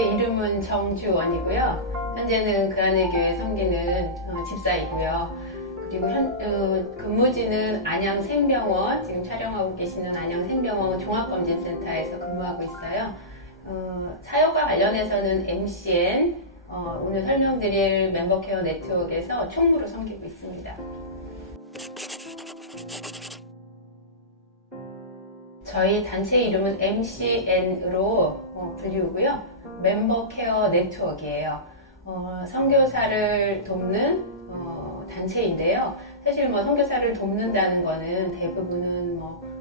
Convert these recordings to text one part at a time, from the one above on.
제 이름은 정주원이고요. 현재는 그한의교회 섬기는 집사이고요. 그리고 근무지는 안양생병원, 지금 촬영하고 계시는 안양생병원 종합검진센터에서 근무하고 있어요. 사역과 관련해서는 MCN, 오늘 설명드릴 멤버케어 네트워크에서 총무로 섬기고 있습니다. 저희 단체 이름은 MCN으로 불리우고요. 멤버케어 네트워크예요. 선교사를 돕는 단체인데요. 사실 선교사를 돕는다는 거는 대부분은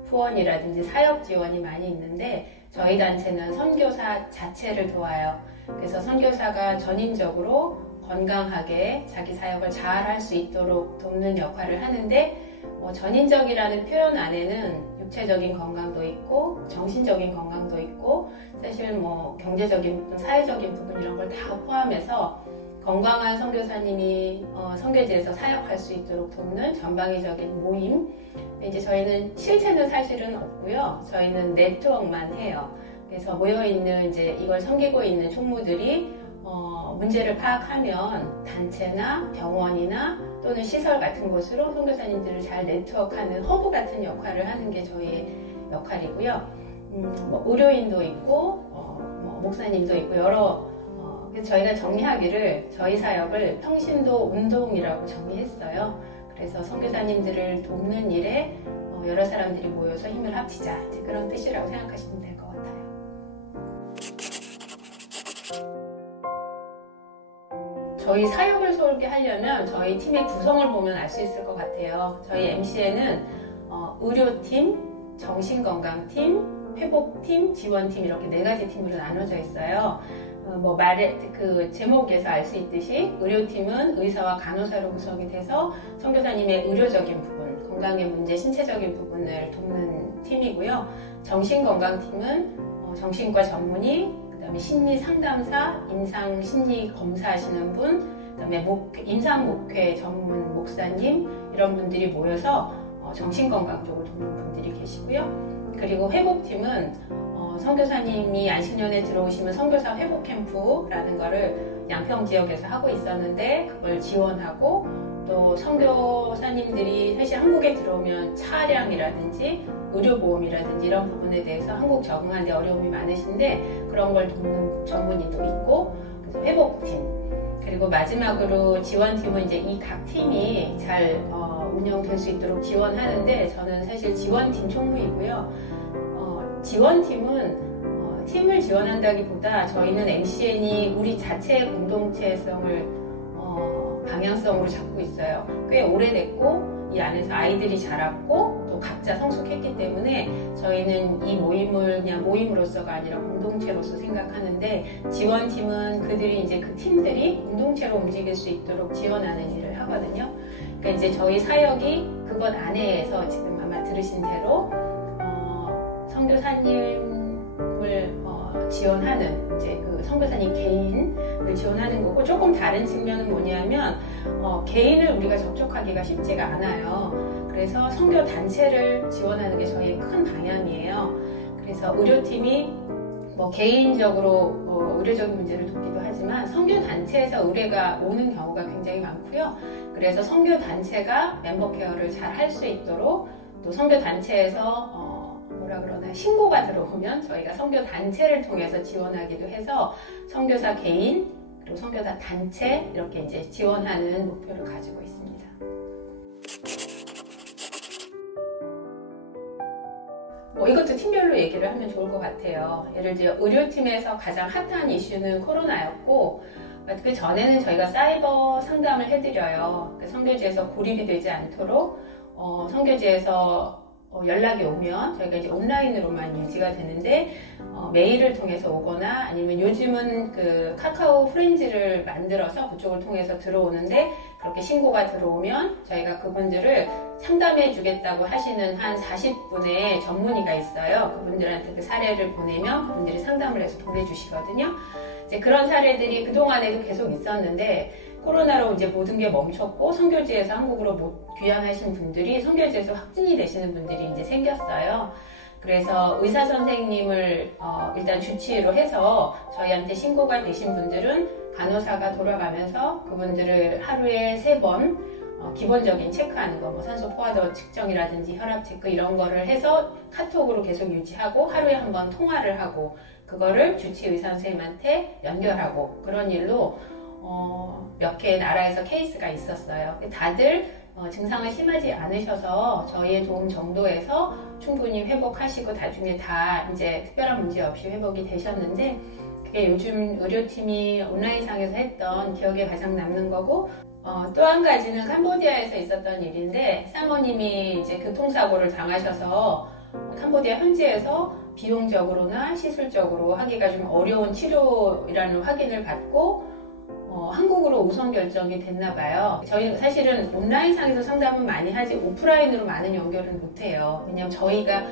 후원이라든지 사역 지원이 많이 있는데 저희 단체는 선교사 자체를 도와요. 그래서 선교사가 전인적으로 건강하게 자기 사역을 잘 할 수 있도록 돕는 역할을 하는데 전인적이라는 표현 안에는 육체적인 건강도 있고 정신적인 건강도 있고 사실 경제적인 부분, 사회적인 부분 이런 걸 다 포함해서 건강한 선교사님이 선교지에서 사역할 수 있도록 돕는 전방위적인 모임. 이제 저희는 실체는 사실은 없고요. 저희는 네트워크만 해요. 그래서 모여있는 이제 이걸 섬기고 있는 총무들이 문제를 파악하면 단체나 병원이나 또는 시설 같은 곳으로 선교사님들을 잘 네트워크하는 허브 같은 역할을 하는 게 저희의 역할이고요. 의료인도 있고 목사님도 있고 그래서 저희가 정리하기를 저희 사역을 평신도 운동이라고 정리했어요. 그래서 선교사님들을 돕는 일에 여러 사람들이 모여서 힘을 합치자 그런 뜻이라고 생각하시면 될 것 같아요. 저희 사역을 설계하려면 저희 팀의 구성을 보면 알 수 있을 것 같아요. 저희 MCN은 의료팀, 정신건강팀, 회복팀, 지원팀 이렇게 4가지 팀으로 나눠져 있어요. 그 제목에서 알 수 있듯이 의료팀은 의사와 간호사로 구성이 돼서 선교사님의 의료적인 부분, 건강의 문제, 신체적인 부분을 돕는 팀이고요. 정신건강팀은 정신과 전문의, 그다음에 심리 상담사, 임상 심리 검사하시는 분, 그다음에 임상 목회 전문 목사님 이런 분들이 모여서 정신건강 쪽을 돕는 분들이 계시고요. 그리고 회복팀은 선교사님이 안식년에 들어오시면 선교사 회복 캠프라는 거를 양평 지역에서 하고 있었는데 그걸 지원하고 또 선교사님들이 사실 한국에 들어오면 차량이라든지 의료보험이라든지 이런 부분에 대해서 한국 적응하는 데 어려움이 많으신데 그런 걸 돕는 전문의도 있고 그래서 회복팀 그리고 마지막으로 지원팀은 이제 이 각 팀이 잘 운영될 수 있도록 지원하는데 저는 사실 지원팀 총무이고요. 지원팀은 팀을 지원한다기보다 저희는 MCN이 우리 자체의 공동체성을 방향성으로 잡고 있어요. 꽤 오래됐고 이 안에서 아이들이 자랐고 또 각자 성숙했기 때문에 저희는 이 모임을 그냥 모임으로서가 아니라 공동체로서 생각하는데 지원팀은 그들이 이제 그 팀들이 공동체로 움직일 수 있도록 지원하는 일을 하거든요. 그러니까 이제 저희 사역이 그것 안에서 지금 아마 들으신 대로 선교사님을 지원하는 이제 그 선교사님 개인을 지원하는 거고 조금 다른 측면은 뭐냐면 개인을 우리가 접촉하기가 쉽지가 않아요. 그래서 선교 단체를 지원하는 게 저희의 큰 방향이에요. 그래서 의료팀이 개인적으로 의료적인 문제를 돕기도 하지만 선교 단체에서 의뢰가 오는 경우가 굉장히 많고요. 그래서 선교 단체가 멤버 케어를 잘 할 수 있도록 또 선교 단체에서 신고가 들어오면 저희가 선교 단체를 통해서 지원하기도 해서 선교사 개인 그리고 선교사 단체 이렇게 이제 지원하는 목표를 가지고 있습니다. 이것도 팀별로 얘기를 하면 좋을 것 같아요. 예를 들어 의료팀에서 가장 핫한 이슈는 코로나였고 그 전에는 저희가 사이버 상담을 해드려요. 선교지에서 고립이 되지 않도록 선교지에서 연락이 오면 저희가 이제 온라인으로만 유지가 되는데 메일을 통해서 오거나 아니면 요즘은 그 카카오 프렌즈를 만들어서 그쪽을 통해서 들어오는데 그렇게 신고가 들어오면 저희가 그분들을 상담해 주겠다고 하시는 한 40분의 전문의가 있어요. 그분들한테 그 사례를 보내면 그분들이 상담을 해서 보내주시거든요. 이제 그런 사례들이 그동안에도 계속 있었는데 코로나로 이제 모든 게 멈췄고 선교지에서 한국으로 못 귀환하신 분들이 선교지에서 확진이 되시는 분들이 이제 생겼어요. 그래서 의사 선생님을 일단 주치의로 해서 저희한테 신고가 되신 분들은 간호사가 돌아가면서 그분들을 하루에 3번 기본적인 체크하는 거, 뭐 산소 포화도 측정이라든지 혈압 체크 이런 거를 해서 카톡으로 계속 유지하고 하루에 한 번 통화를 하고 그거를 주치의 의사 선생님한테 연결하고 그런 일로 몇 개의 나라에서 케이스가 있었어요. 다들 증상은 심하지 않으셔서 저희의 도움 정도에서 충분히 회복하시고 나중에 다 이제 특별한 문제 없이 회복이 되셨는데 그게 요즘 의료팀이 온라인상에서 했던 기억에 가장 남는 거고 또 한 가지는 캄보디아에서 있었던 일인데 사모님이 이제 교통사고를 당하셔서 캄보디아 현지에서 비용적으로나 시술적으로 하기가 좀 어려운 치료라는 확인을 받고 한국으로 우선 결정이 됐나 봐요. 저희 사실은 온라인상에서 상담은 많이 하지 오프라인으로 많은 연결은 못해요. 왜냐면 저희가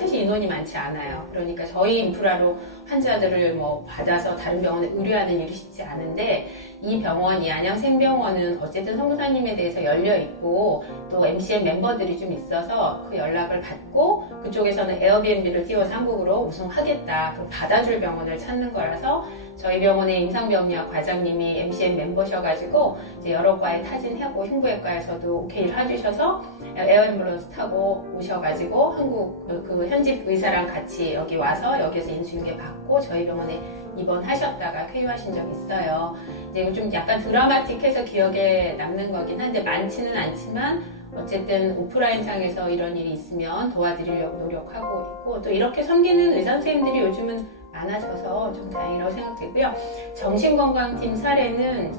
사실 인원이 많지 않아요. 그러니까 저희 인프라로 환자들을 뭐 받아서 다른 병원에 의뢰하는 일이 쉽지 않은데 이 병원, 이 안양생병원은 어쨌든 선교사님에 대해서 열려 있고 또 MCN 멤버들이 좀 있어서 그 연락을 받고 그쪽에서는 에어비앤비를 띄워서 한국으로 우송하겠다. 그럼 받아줄 병원을 찾는 거라서 저희 병원의 임상병리학 과장님이 MCN 멤버셔가지고 이제 여러 과에 타진하고 흉부외과에서도 오케이를 해주셔서 에어앰뷸런스 타고 오셔가지고 한국 그 현직 의사랑 같이 여기 와서 여기서 인수인계 받고 저희 병원에 입원하셨다가 쾌유하신 적 있어요. 이제 이거 좀 약간 드라마틱해서 기억에 남는 거긴 한데 많지는 않지만 어쨌든 오프라인상에서 이런 일이 있으면 도와드리려고 노력하고 있고 또 이렇게 섬기는 의사 선생님들이 요즘은 많아져서 좀 다행이라고 생각되고요. 정신건강팀 사례는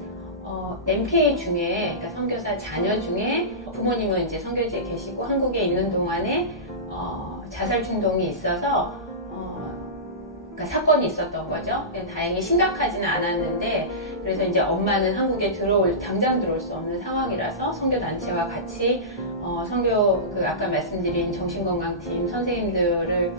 MPA 중에 그러니까 선교사 자녀 중에 부모님은 이제 선교지에 계시고 한국에 있는 동안에 자살 충동이 있어서 그러니까 사건이 있었던 거죠. 다행히 심각하지는 않았는데 그래서 이제 엄마는 한국에 당장 들어올 수 없는 상황이라서 선교단체와 같이 선교 아까 말씀드린 정신건강팀 선생님들을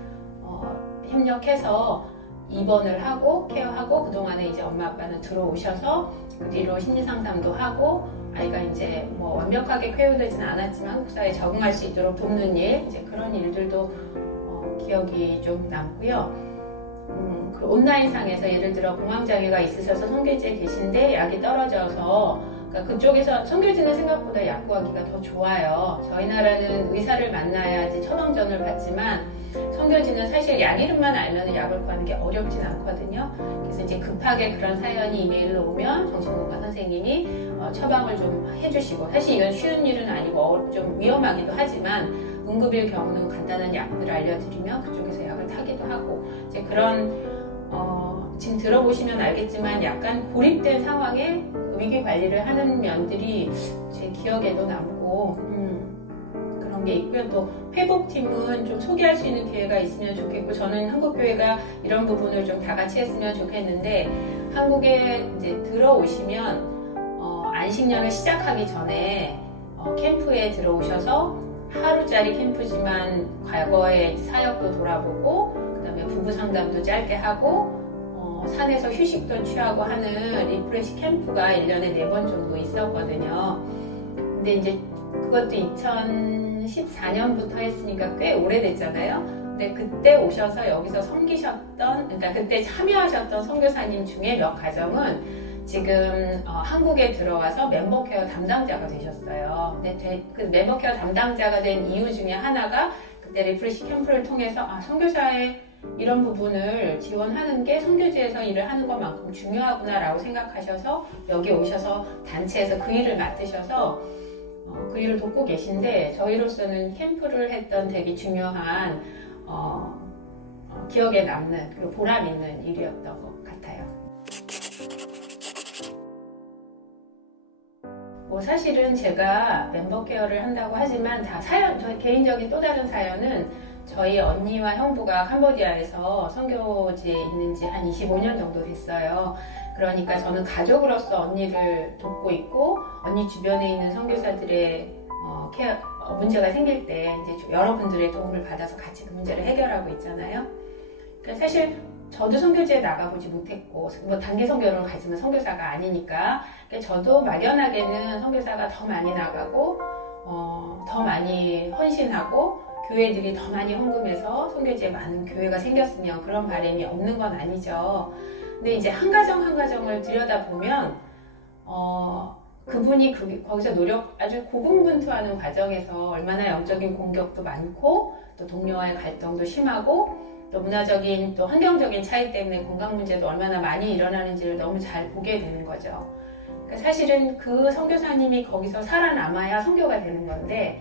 협력해서 입원을 하고 케어하고 그동안에 이제 엄마 아빠는 들어오셔서 그 뒤로 심리상담도 하고 아이가 이제 뭐 완벽하게 쾌유되지는 않았지만 한국 사회에 적응할 수 있도록 돕는 일 이제 그런 일들도 기억이 좀 남고요. 그 온라인상에서 예를 들어 공황장애가 있으셔서 선교지에 계신데 약이 떨어져서 그러니까 그쪽에서 선교지는 생각보다 약 구하기가 더 좋아요. 저희 나라는 의사를 만나야지 처방전을 받지만 선교지는 사실 약 이름만 알면 약을 구하는 게 어렵진 않거든요. 그래서 이제 급하게 그런 사연이 이메일로 오면 정신건강 선생님이 처방을 좀 해주시고 사실 이건 쉬운 일은 아니고 좀 위험하기도 하지만 응급일 경우는 간단한 약들 알려드리면 그쪽에서 약을 타기도 하고 이제 그런 지금 들어보시면 알겠지만 약간 고립된 상황에 위기 관리를 하는 면들이 제 기억에도 남고 그런 게 있고요. 또 회복팀은 좀 소개할 수 있는 기회가 있으면 좋겠고 저는 한국교회가 이런 부분을 좀 다 같이 했으면 좋겠는데 한국에 이제 들어오시면 안식년을 시작하기 전에 캠프에 들어오셔서 하루짜리 캠프지만 과거의 사역도 돌아보고 그다음에 부부 상담도 짧게 하고 산에서 휴식도 취하고 하는 리프레시 캠프가 1년에 4번 정도 있었거든요. 근데 이제 그것도 2014년부터 했으니까 꽤 오래됐잖아요. 근데 그때 오셔서 여기서 섬기셨던, 그러니까 그때 참여하셨던 선교사님 중에 몇 가정은 지금 한국에 들어와서 멤버케어 담당자가 되셨어요. 근데 그 멤버케어 담당자가 된 이유 중에 하나가 그때 리프레시 캠프를 통해서 선교사의 이런 부분을 지원하는 게 선교지에서 일을 하는 것만큼 중요하구나라고 생각하셔서 여기 오셔서 단체에서 그 일을 맡으셔서 그 일을 돕고 계신데 저희로서는 캠프를 했던 되게 중요한 기억에 남는 그리고 보람 있는 일이었던 것 같아요. 뭐 사실은 제가 멤버 케어를 한다고 하지만 다 저희 개인적인 또 다른 사연은 저희 언니와 형부가 캄보디아에서 선교지에 있는 지 한 25년 정도 됐어요. 그러니까 저는 가족으로서 언니를 돕고 있고 언니 주변에 있는 선교사들의 문제가 생길 때 이제 여러분들의 도움을 받아서 같이 그 문제를 해결하고 있잖아요. 그러니까 사실 저도 선교지에 나가보지 못했고 뭐 단기 선교를 가지면 선교사가 아니니까 그러니까 저도 막연하게는 선교사가 더 많이 나가고 더 많이 헌신하고 교회들이 더 많이 헌금해서 선교지에 많은 교회가 생겼으면 그런 바람이 없는 건 아니죠. 근데 이제 한 가정 한 가정을 들여다보면 그분이 거기서 아주 고군분투하는 과정에서 얼마나 영적인 공격도 많고 또 동료와의 갈등도 심하고 또 문화적인 또 환경적인 차이 때문에 건강 문제도 얼마나 많이 일어나는지를 너무 잘 보게 되는 거죠. 그러니까 사실은 그 선교사님이 거기서 살아남아야 선교가 되는 건데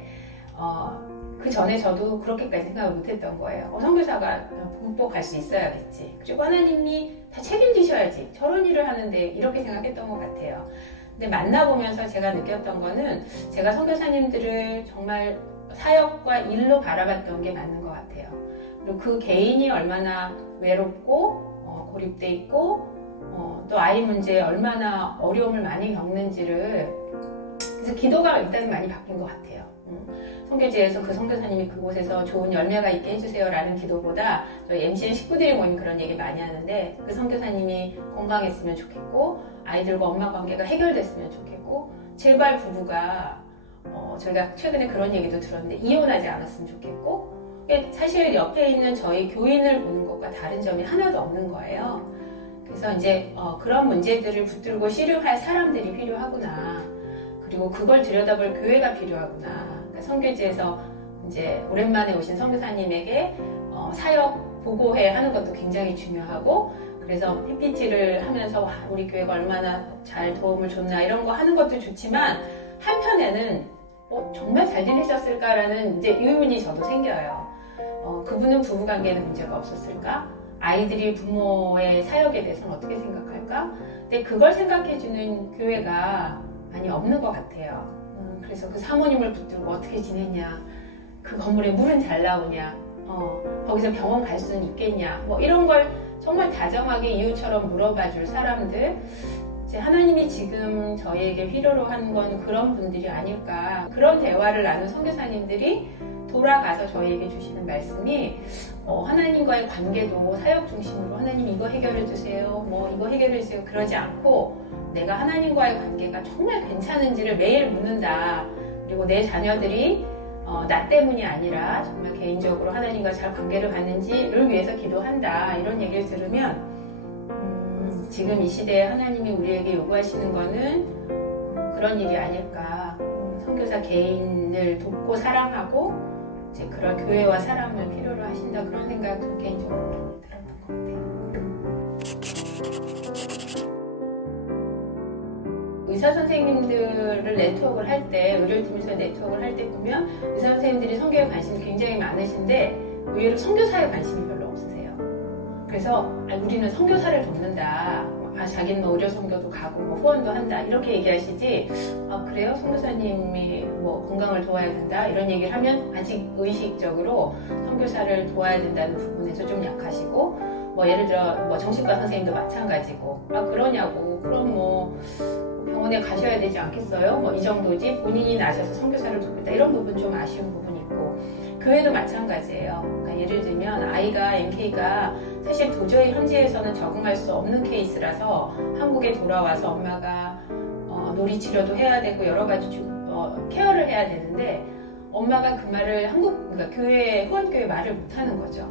그 전에 저도 그렇게까지 생각을 못했던 거예요. 선교사가 극복할 수 있어야겠지. 그리고 하나님이 다 책임지셔야지. 저런 일을 하는데 이렇게 생각했던 것 같아요. 근데 만나보면서 제가 느꼈던 거는 제가 선교사님들을 정말 사역과 일로 바라봤던 게 맞는 것 같아요. 그리고 그 개인이 얼마나 외롭고 고립돼 있고 또 아이 문제에 얼마나 어려움을 많이 겪는지를 그래서 기도가 일단 많이 바뀐 것 같아요. 선교지에서 그 선교사님이 그곳에서 좋은 열매가 있게 해주세요 라는 기도보다 저희 MCN 식구들이 모이면 그런 얘기 많이 하는데 그 선교사님이 건강했으면 좋겠고 아이들과 엄마 관계가 해결됐으면 좋겠고 제발 부부가 저희가 최근에 그런 얘기도 들었는데 이혼하지 않았으면 좋겠고 사실 옆에 있는 저희 교인을 보는 것과 다른 점이 하나도 없는 거예요. 그래서 이제 그런 문제들을 붙들고 씨름할 사람들이 필요하구나. 그리고 그걸 들여다볼 교회가 필요하구나. 그러니까 선교지에서 이제 오랜만에 오신 선교사님에게 사역 보고회 하는 것도 굉장히 중요하고 그래서 PPT를 하면서 우리 교회가 얼마나 잘 도움을 줬나 이런 거 하는 것도 좋지만 한편에는 정말 잘 지내셨을까라는 이제 의문이 저도 생겨요. 그분은 부부관계에는 문제가 없었을까? 아이들이 부모의 사역에 대해서는 어떻게 생각할까? 근데 그걸 생각해주는 교회가 많이 없는 것 같아요. 그래서 그 사모님을 붙들고 어떻게 지냈냐? 그 건물에 물은 잘 나오냐? 거기서 병원 갈 수는 있겠냐? 뭐 이런 걸 정말 다정하게 이웃처럼 물어봐 줄 사람들. 이제 하나님이 지금 저희에게 필요로 한 건 그런 분들이 아닐까. 그런 대화를 나눈 선교사님들이 돌아가서 저희에게 주시는 말씀이 하나님과의 관계도 사역 중심으로 하나님 이거 해결해 주세요. 뭐 이거 해결해 주세요. 그러지 않고 내가 하나님과의 관계가 정말 괜찮은지를 매일 묻는다. 그리고 내 자녀들이 나 때문이 아니라 정말 개인적으로 하나님과 잘 관계를 갖는지를 위해서 기도한다. 이런 얘기를 들으면 지금 이 시대에 하나님이 우리에게 요구하시는 거는 그런 일이 아닐까. 선교사 개인을 돕고 사랑하고 이제 그런 교회와 사람을 필요로 하신다. 그런 생각 좀 개인적으로 들었던 것 같아요. 의사 선생님들을 네트워크를 할 때, 의료팀에서 네트워크를 할 때 보면 의사 선생님들이 선교에 관심이 굉장히 많으신데 의외로 선교사에 관심이 별로 없으세요. 그래서 우리는 선교사를 돕는다. 자기는 뭐 의료 선교도 가고 뭐 후원도 한다. 이렇게 얘기하시지. 그래요? 선교사님이 뭐 건강을 도와야 된다. 이런 얘기를 하면 아직 의식적으로 선교사를 도와야 된다는 부분에서 좀 약하시고 뭐 예를 들어 뭐 정신과 선생님도 마찬가지고 그러냐고. 그럼 뭐 병원에 가셔야 되지 않겠어요? 뭐 이 정도지. 본인이 나셔서 선교사를 돕겠다. 이런 부분 좀 아쉬운 부분이 있고 교회도 마찬가지예요. 그러니까 예를 들면 아이가 MK가 사실 도저히 현지에서는 적응할 수 없는 케이스라서 한국에 돌아와서 엄마가 놀이치료도 해야 되고 여러 가지 케어를 해야 되는데 엄마가 그 말을 그러니까 교회 후원교회 말을 못하는 거죠.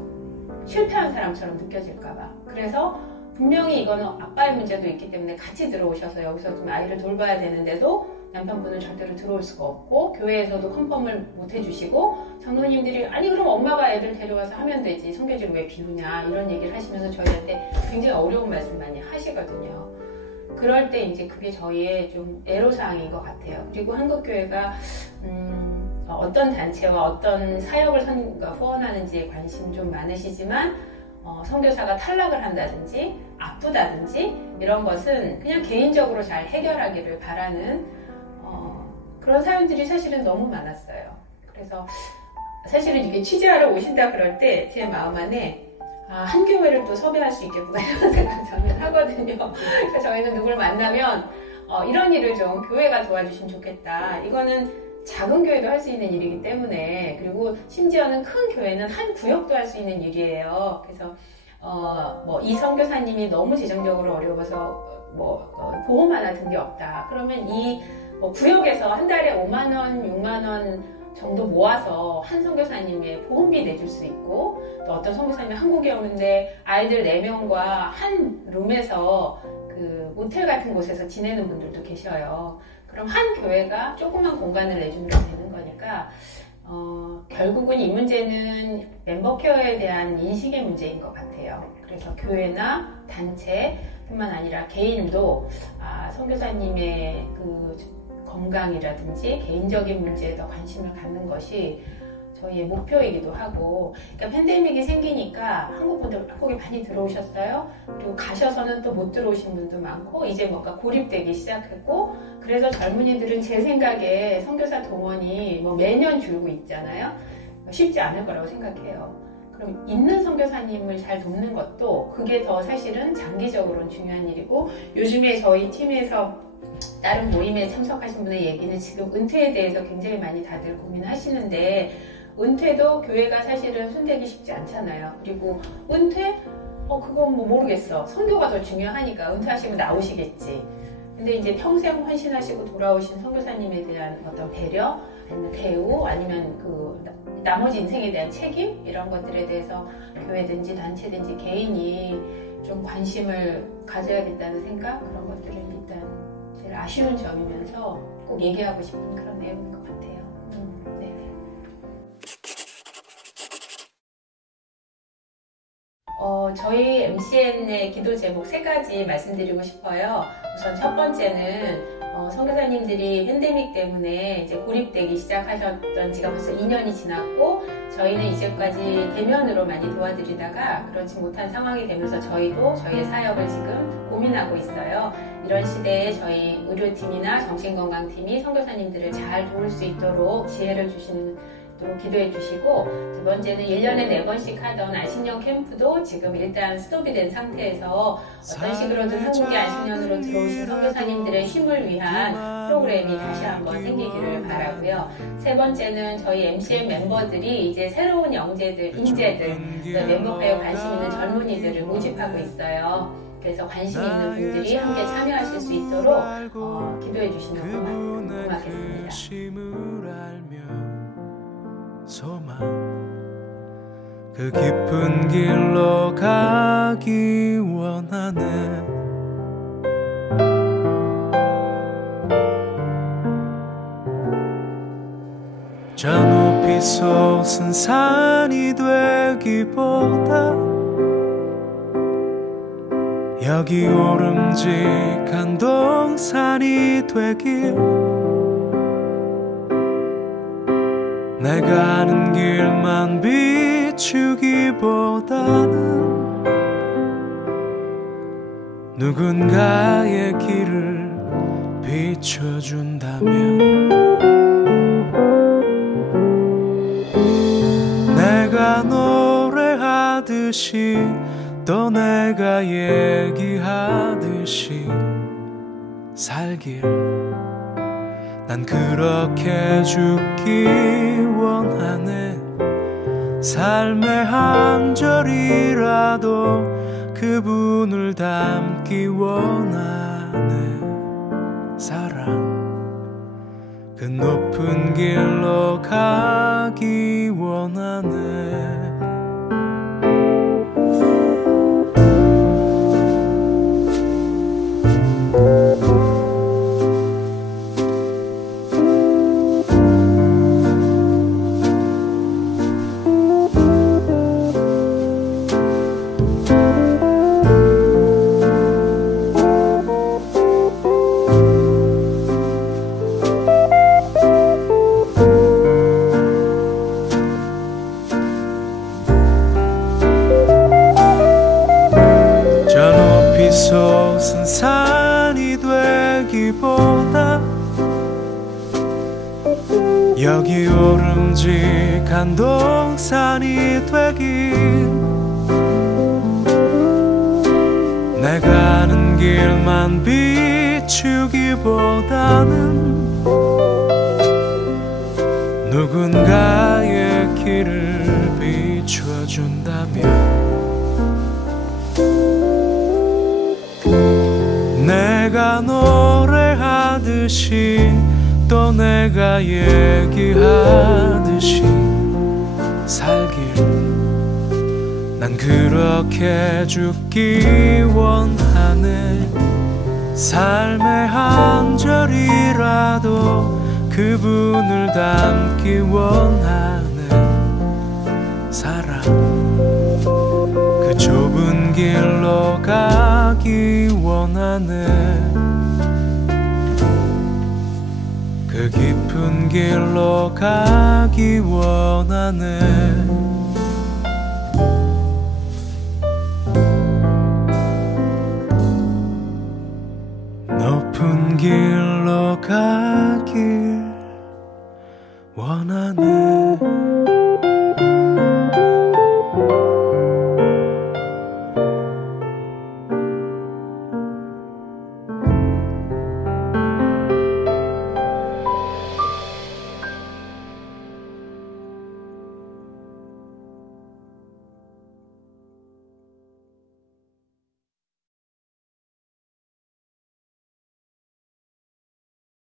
실패한 사람처럼 느껴질까봐. 그래서 분명히 이거는 아빠의 문제도 있기 때문에 같이 들어오셔서 여기서 좀 아이를 돌봐야 되는데도 남편분은 절대로 들어올 수가 없고 교회에서도 컨펌을 못 해주시고 장로님들이 아니 그럼 엄마가 애들 데려와서 하면 되지 선교지를 왜 비우냐 이런 얘기를 하시면서 저희한테 굉장히 어려운 말씀 많이 하시거든요. 그럴 때 이제 그게 저희의 좀 애로사항인 것 같아요. 그리고 한국교회가 어떤 단체와 어떤 사역을 후원하는지에 관심이 좀 많으시지만 선교사가 탈락을 한다든지 아프다든지 이런 것은 그냥 개인적으로 잘 해결하기를 바라는 그런 사연들이 사실은 너무 많았어요. 그래서 사실은 이게 취재하러 오신다 그럴 때 제 마음 안에 한 교회를 또 섭외할 수 있겠구나 이런 생각 저는 하거든요. 그래서 저희는 누굴 만나면 이런 일을 좀 교회가 도와주시면 좋겠다. 이거는 작은 교회도 할 수 있는 일이기 때문에 그리고 심지어는 큰 교회는 한 구역도 할 수 있는 일이에요. 그래서 뭐 이 선교사님이 너무 재정적으로 어려워서 보험 하나 든 게 없다. 그러면 이 구역에서 한 달에 5만 원, 6만 원 정도 모아서 한 선교사님의 보험비 내줄 수 있고, 또 어떤 선교사님이 한국에 오는데 아이들 4명과 한 룸에서 그 모텔 같은 곳에서 지내는 분들도 계셔요. 그럼 한 교회가 조그만 공간을 내주면 되는 거니까 결국은 이 문제는 멤버 케어에 대한 인식의 문제인 것 같아요. 그래서 교회나 단체뿐만 아니라 개인도 선교사님의 그 건강이라든지 개인적인 문제에 더 관심을 갖는 것이 저희의 목표이기도 하고, 그러니까 팬데믹이 생기니까 한국 분들 한국에 많이 들어오셨어요. 그리고 가셔서는 또 못 들어오신 분도 많고, 이제 뭔가 고립되기 시작했고, 그래서 젊은이들은 제 생각에 선교사 동원이 뭐 매년 줄고 있잖아요. 쉽지 않을 거라고 생각해요. 그럼 있는 선교사님을 잘 돕는 것도 그게 더 사실은 장기적으로는 중요한 일이고, 요즘에 저희 팀에서 다른 모임에 참석하신 분의 얘기는 지금 은퇴에 대해서 굉장히 많이 다들 고민하시는데, 은퇴도 교회가 사실은 손대기 쉽지 않잖아요. 그리고 은퇴? 그건 뭐 모르겠어. 선교가 더 중요하니까 은퇴하시면 나오시겠지. 근데 이제 평생 헌신하시고 돌아오신 선교사님에 대한 어떤 배려, 아니면 대우, 아니면 그 나머지 인생에 대한 책임, 이런 것들에 대해서 교회든지 단체든지 개인이 좀 관심을 가져야 된다는 생각, 그런 것들은 일단 제일 아쉬운 점이면서 꼭 얘기하고 싶은 그런 내용인 것 같아요. 네. 저희 MCN의 기도 제목 3가지 말씀드리고 싶어요. 우선 첫 번째는 선교사님들이 팬데믹 때문에 이제 고립되기 시작하셨던 지가 벌써 2년이 지났고, 저희는 이제까지 대면으로 많이 도와드리다가 그렇지 못한 상황이 되면서 저희도 저희의 사역을 지금 고민하고 있어요. 이런 시대에 저희 의료팀이나 정신건강팀이 선교사님들을 잘 도울 수 있도록 지혜를 주시는 기도해 주시고, 두 번째는 1년에 4번씩 하던 안식년 캠프도 지금 일단 스톱이 된 상태에서 어떤 식으로든 한국의 안식년으로 들어오신 선교사님들의 쉼을 위한 프로그램이 다시 한번 생기기를 바라고요. 세 번째는 저희 MCN 멤버들이 이제 새로운 인재들, 멤버페어에 관심 있는 젊은이들을 모집하고 있어요. 그래서 관심 있는 분들이 함께 참여하실 수 있도록 기도해 주시면 고맙겠습니다. 소망 그 깊은 길로 가기 원하네. 저 높이 솟은 산이 되기보다 여기 오름직한 동산이 되길, 내가 아는 길만 비추기보다는 누군가의 길을 비춰준다면, 내가 노래하듯이 또 내가 얘기하듯이 살길, 난 그렇게 죽기 원하네. 삶의 한 절이라도 그분을 닮기 원하네. 사랑 그 높은 길로 가기 원하네. 솟은 산이 되기보다 여기 오름직한 동산이 되길, 내가 아는 길만 비추기보다는 누군가의 길을 비춰준다면, 내가 노래하듯이 또 내가 얘기하듯이 살길 난 그렇게 죽기 원하네. 삶의 한 절이라도 그분을 닮기 원하네. 사랑 그 좁은 길로 가기 원하네. 그 깊은 길로 가기 원하네. 높은 길로 가길